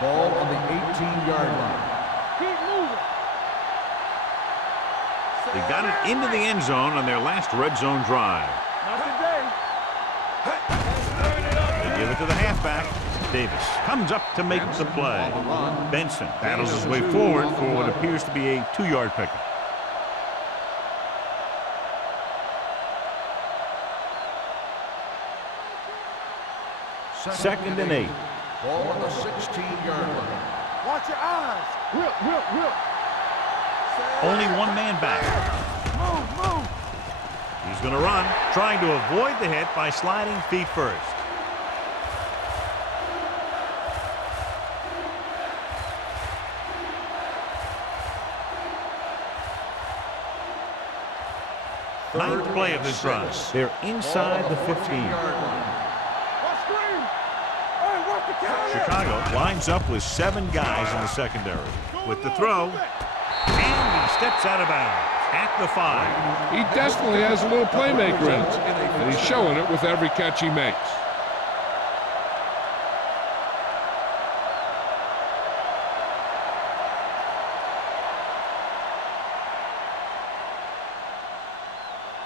Ball on the 18-yard line. Keep moving. They got it into the end zone on their last red zone drive. Not today. They give it to the halfback. Davis comes up to make the play. Benson battles his way forward for what appears to be a 2-yard pickup. Second and 8. Ball on the 16-yard line. Watch your eyes. Whip. Only one man back. Move. He's going to run, trying to avoid the hit by sliding feet first. Ninth play of this drive. They're inside the 15. Chicago lines up with 7 guys in the secondary. With the throw, and he steps out of bounds at the 5. He definitely has a little playmaker in it, and he's showing it with every catch he makes.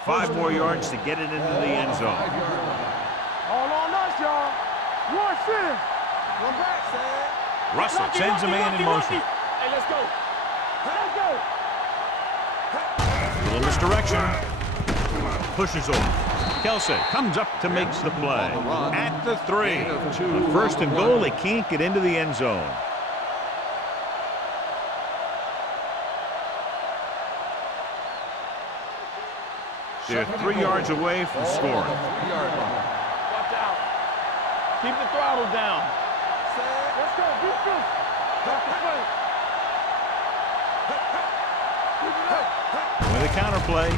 Five more yards to get it into the end zone. All on us, y'all. Rush in. Come back, Sam. Russell sends a man in motion. Hey, let's go. Little misdirection. Pushes off. Kelsey comes up to make the play. At the 3. On 1st and goal, they can't get into the end zone. They're 3 yards away from scoring. Watch out. Keep the throttle down. Let's go. Beat this. Watch the play. With a counterplay.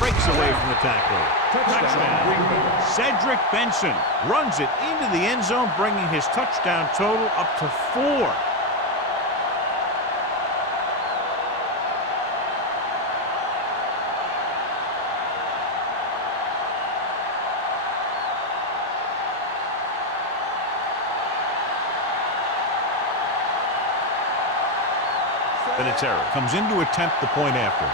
Breaks away from the tackler. Touchdown. Cedric Benson runs it into the end zone, bringing his touchdown total up to 4. Vinatieri comes in to attempt the point after.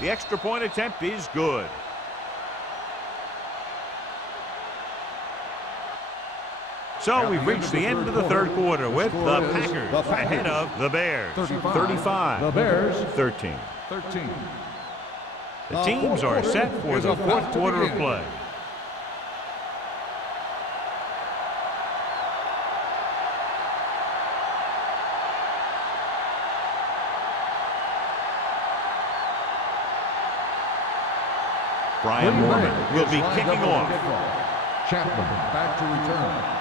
The extra point attempt is good. So we've reached the end of the third quarter with the Packers ahead of the Bears. 35. The Bears 13. 13. The teams are set for the fourth quarter of play. Brian Mormon will be kicking off. Chapman back to return.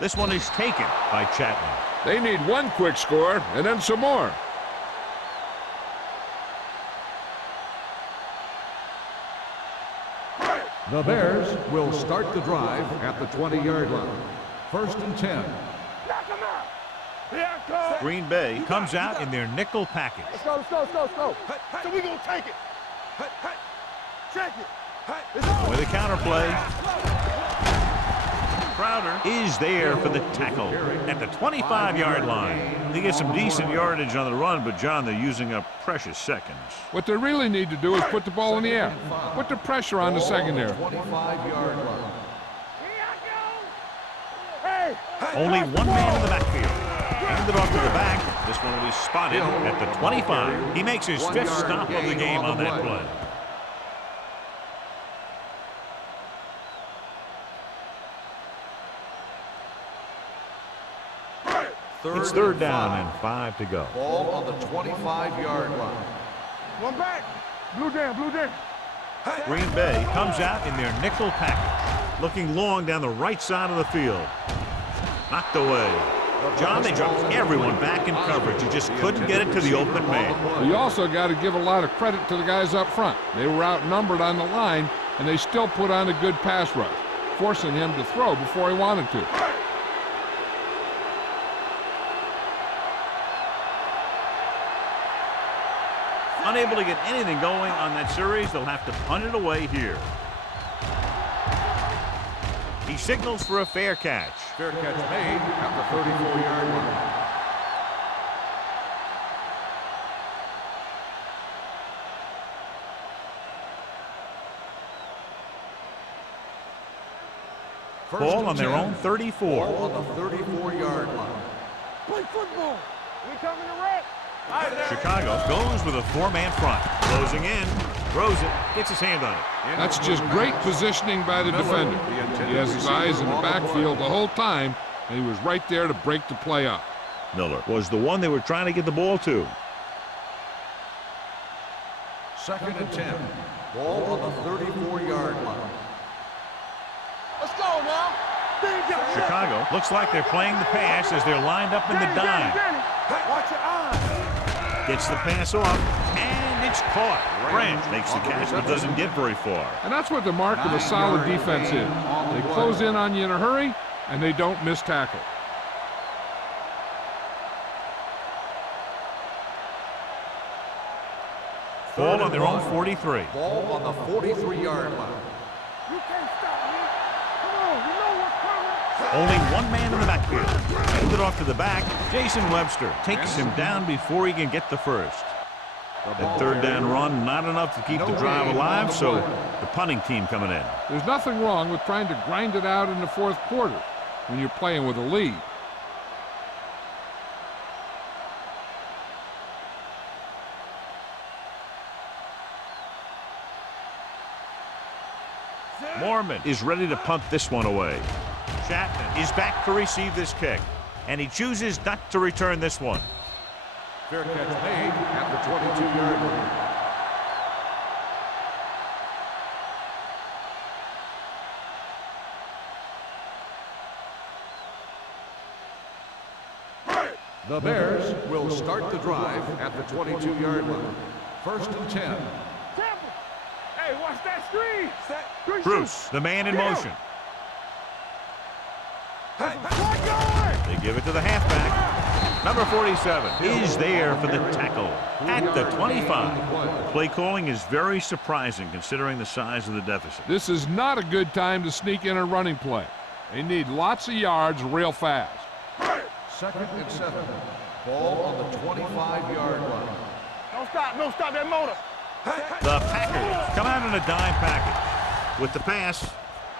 This one is taken by Chapman. They need one quick score and then some more. The Bears will start the drive at the 20-yard line. 1st and 10. Knock him out. Here it comes. Green Bay comes out in their nickel package. Let's go, let's go, let's go, let's go. So we gonna take it. Check it. It's on. With a counterplay. Crowder is there for the tackle at the 25-yard line. They get some decent yardage on the run, but, John, they're using up precious seconds. What they really need to do is put the ball in the air. Put the pressure on the secondary. 25-yard line. Hey. Only one man in the backfield. Handed off to the back. This one will be spotted at the 25. He makes his 5th stop of the game on that play. It's 3rd down and 5 to go. Ball on the 25-yard line. One back. Blue down, blue down. Green Bay comes out in their nickel package, looking long down the right side of the field. Knocked away. John, they dropped everyone back in coverage. You just couldn't get it to the open man. You also got to give a lot of credit to the guys up front. They were outnumbered on the line, and they still put on a good pass rush, forcing him to throw before he wanted to. Unable to get anything going on that series, they'll have to punt it away here. He signals for a fair catch. Fair catch made at the 34-yard line. Ball on their own 34. Ball on the 34-yard line. Play football. We coming to wreck. Chicago goes with a 4-man front. Closing in, throws it, gets his hand on it. That's just great positioning by the defender. He has his eyes in the backfield the whole time, and he was right there to break the play up. Miller was the one they were trying to get the ball to. 2nd and 10. Ball on the 34-yard line. Let's go now. Chicago looks like they're playing the pass as they're lined up in the dime. Watch your eyes. Gets the pass off, and it's caught. Branch makes the catch, but doesn't get very far. And that's what the mark of a solid defense is. They close in on you in a hurry, and they don't miss tackle. Ball on their own 43. Ball on the 43-yard line. You can't stop me. Come on, you know what's coming. Only one man in the backfield. Handed off to the back. Jason Webster takes him down before he can get the first. That 3rd down run, not enough to keep the drive alive, so the punting team coming in. There's nothing wrong with trying to grind it out in the 4th quarter when you're playing with a lead. Mormon is ready to punt this one away. Chapman is back to receive this kick, and he chooses not to return this one. Fair catch made at the 22-yard line. The Bears will start the drive at the 22-yard line. 1st and 10. Temple. Hey, watch that screen. Bruce, the man in motion. They give it to the halfback. Number 47 is there for the tackle at the 25. Play calling is very surprising considering the size of the deficit. This is not a good time to sneak in a running play. They need lots of yards real fast. 2nd and 7. Ball on the 25-yard line. Don't stop that motor. The Packers come out in a dime package. With the pass,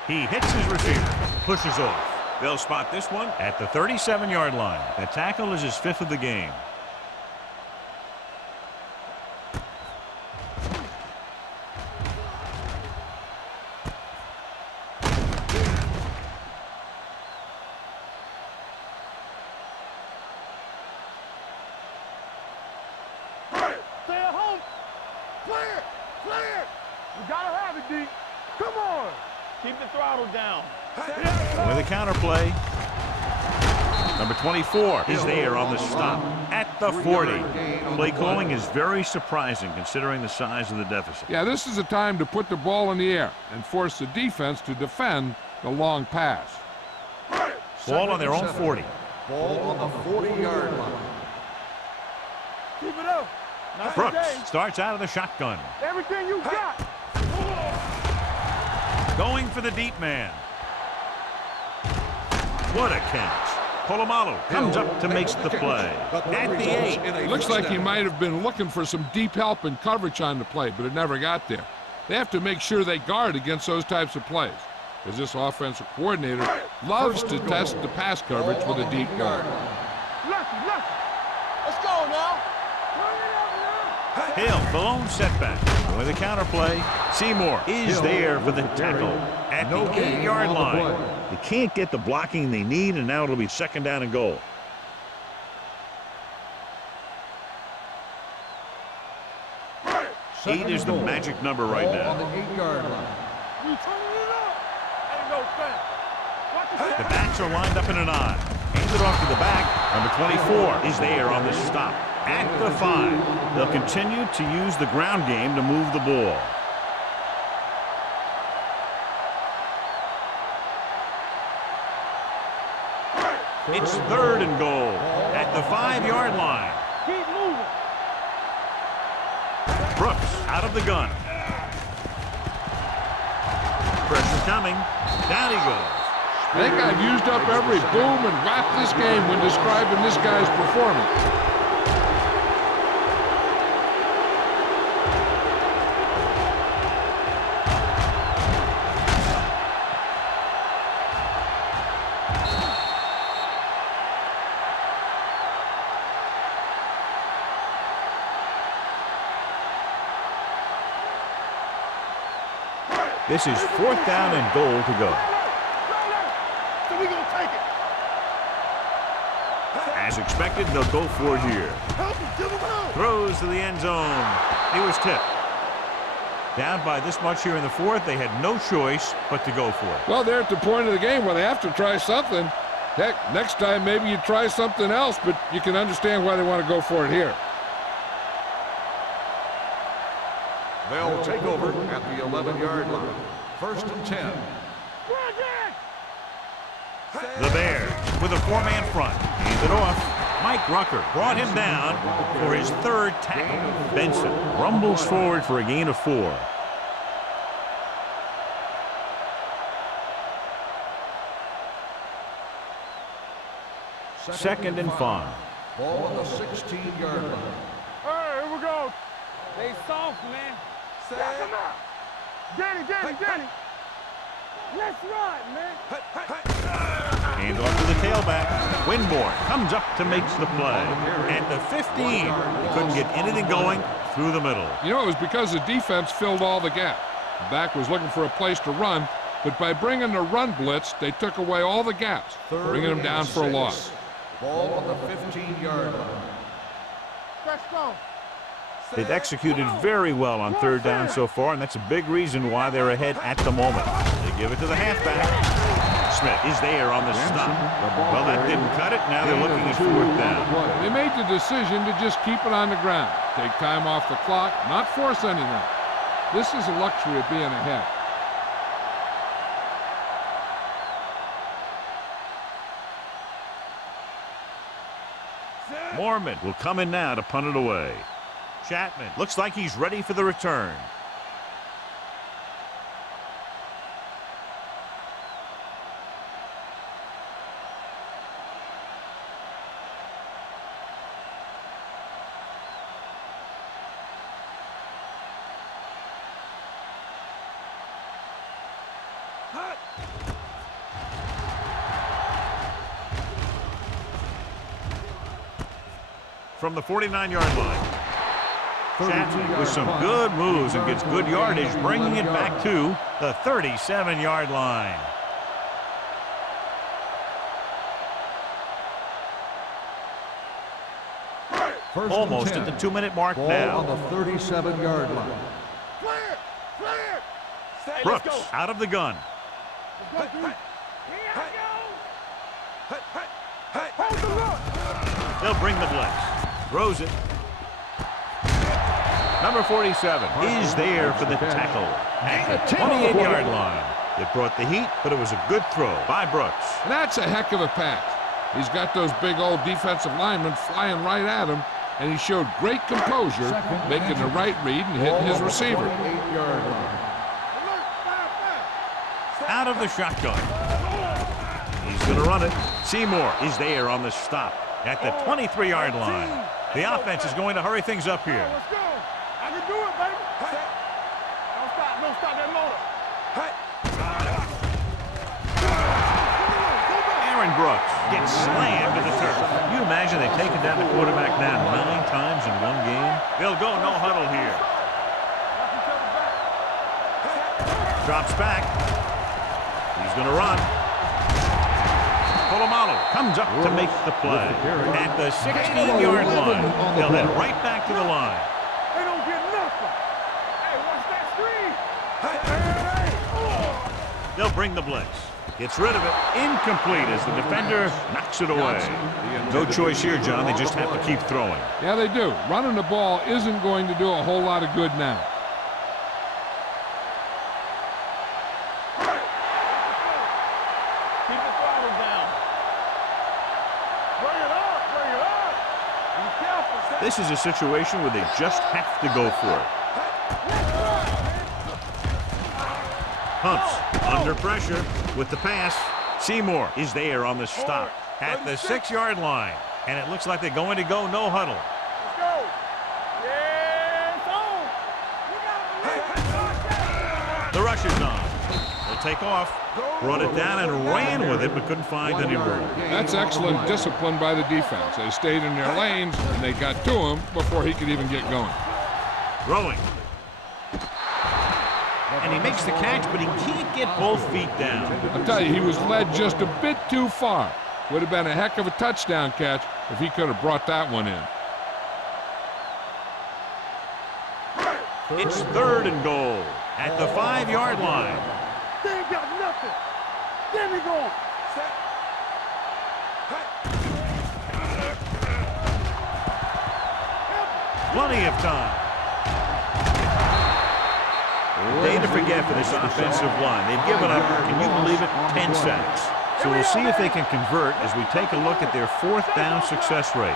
he hits his receiver, pushes off. They'll spot this one at the 37-yard line. That tackle is his 5th of the game. Stay at home. Clear. Clear. You gotta have it, D. Come on. Keep the throttle down. With a counter play. Number 24 is there on the stop at the 40. Play calling is very surprising considering the size of the deficit. Yeah, this is the time to put the ball in the air and force the defense to defend the long pass. Ball on their own 40. Ball on the 40-yard line. Keep it up. Not Brooks today. starts out of the shotgun. Everything you got. Going for the deep man. What a catch. Polamalu comes up to make the play. At the 8. Looks like he might have been looking for some deep help and coverage on the play, but it never got there. They have to make sure they guard against those types of plays, because this offensive coordinator loves to test the pass coverage with a deep ball. Lucky. Let's go now. Hill, the lone setback. With a counter play, Seymour is there for the tackle at the 8-yard line. They can't get the blocking they need, and now it'll be 2nd down and goal. Eight is the magic number right Ball on now. the 8-yard line. We turning it up. Ain't no thing. Watch The backs are lined up in an I. Hands it off to the back. Number 24 is there on the stop at the 5. They'll continue to use the ground game to move the ball. It's 3rd and goal at the 5-yard line. Keep moving. Brooks out of the gun. Pressure coming. Down he goes. I think I've used up every boom and whap this game when describing this guy's performance. This is 4th down and goal to go. So we gonna take it. As expected, they'll go for it here. Help him, give him help. Throws to the end zone. He was tipped. Down by this much here in the 4th, they had no choice but to go for it. Well, they're at the point of the game where they have to try something. Heck, next time maybe you try something else, but you can understand why they want to go for it here. They'll take over at the 11-yard line. 1st and 10. The Bears with a 4-man front. Hands it off. Mike Rucker brought him down for his 3rd tackle. Benson rumbles forward for a gain of 4. Second and 5. Ball on the 16-yard line. Hey, here we go. They soft, man. Come out. Danny. Let's ride, man. Hands off to the tailback. Winborn comes up to make the play. At the 15, he couldn't get anything going through the middle. You know, it was because the defense filled all the gap. The back was looking for a place to run, but by bringing the run blitz, they took away all the gaps, bringing them down for a loss. Ball on the 15-yard line. Let's go. They've executed very well on 3rd down so far, and that's a big reason why they're ahead at the moment. They give it to the halfback. Smith is there on the stop. Well, that didn't cut it. Now they're looking at 4th down. They made the decision to just keep it on the ground, take time off the clock, not force anything. This is the luxury of being ahead. Mormon will come in now to punt it away. Chapman looks like he's ready for the return. From the 49-yard line. Chapman with some good moves and gets good yardage, bringing it back to the 37-yard line. Almost at the 2-minute mark now. On the 37-yard line. Brooks out of the gun. They'll bring the blitz. Throws it. Number 47 is there for the tackle at the 28-yard line. It brought the heat, but it was a good throw by Brooks. That's a heck of a pass. He's got those big old defensive linemen flying right at him, and he showed great composure, making the right read and hitting his receiver. 8-yard line. Out of the shotgun. He's going to run it. Seymour is there on the stop at the 23-yard line. The offense is going to hurry things up here. Let's go. I can do it, baby. Don't stop that motor. Aaron Brooks gets slammed to the turf. Can you imagine they've taken down the quarterback now 9 times in one game? They'll go no huddle here. Drops back. He's going to run. Polamalu comes up to make the play. At the 16-yard line, they'll head right back to the line. They don't get nothing. Hey, watch that screen. They'll bring the blitz. Gets rid of it. Incomplete as the defender knocks it away. No choice here, John. They just have to keep throwing. Yeah, they do. Running the ball isn't going to do a whole lot of good now. Keep the throttle down. Bring it up. Bring it up. Be careful. This is a situation where they just have to go for it. Hunts under pressure with the pass. Seymour is there on the stop at the 6-yard line. And it looks like they're going to go no huddle. Let's go. Yeah, it's on. The rush is on. They'll take off. Brought it down and ran with it, but couldn't find any room. That's excellent discipline by the defense. They stayed in their lanes, and they got to him before he could even get going. Throwing. And he makes the catch, but he can't get both feet down. I'll tell you, he was led just a bit too far. Would have been a heck of a touchdown catch if he could have brought that one in. It's 3rd and goal at the 5-yard line. They ain't got nothing. Get me going. Plenty of time. Day to forget for this defensive line. They've given up, can you believe it, 10 sacks. So we'll see if they can convert as we take a look at their 4th down success rate.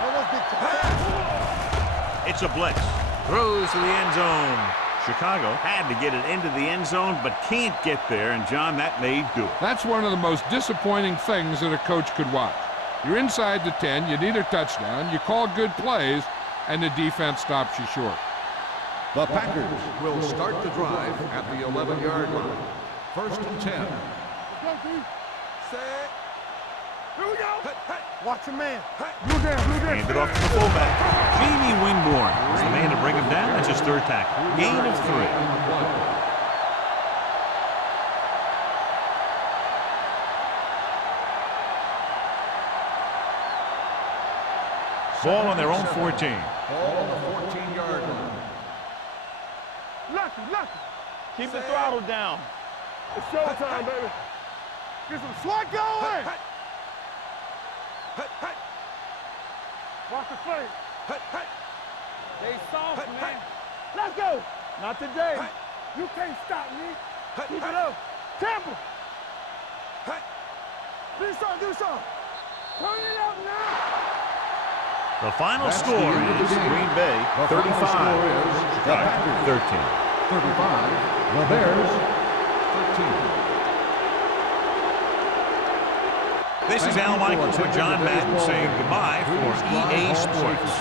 It's a blitz. Throws to the end zone. Chicago had to get it into the end zone, but can't get there, and John, that may do it. That's one of the most disappointing things that a coach could watch. You're inside the 10, you need a touchdown, you call good plays, and the defense stops you short. The Packers will start the drive at the 11-yard line. 1st and 10. Set. Here we go. Watch your man. Blue down, blue down. Hand it off to the fullback. Jamie Winborn is the man to bring him down. That's his 3rd tackle. Gain of 3. Ball on their own 14. Ball on the 14-yard line. Lucky. Keep the throttle down. It's showtime, baby. Get some swat going. Watch the face. They soft, man. Let's go. Not today. You can't stop me. Keep it up. Tampa. Do something. Turn it up now. The final score is Green Bay 35. Chicago 13. 35. The Bears 13. This is Al Michaels with John Madden saying goodbye for EA Sports.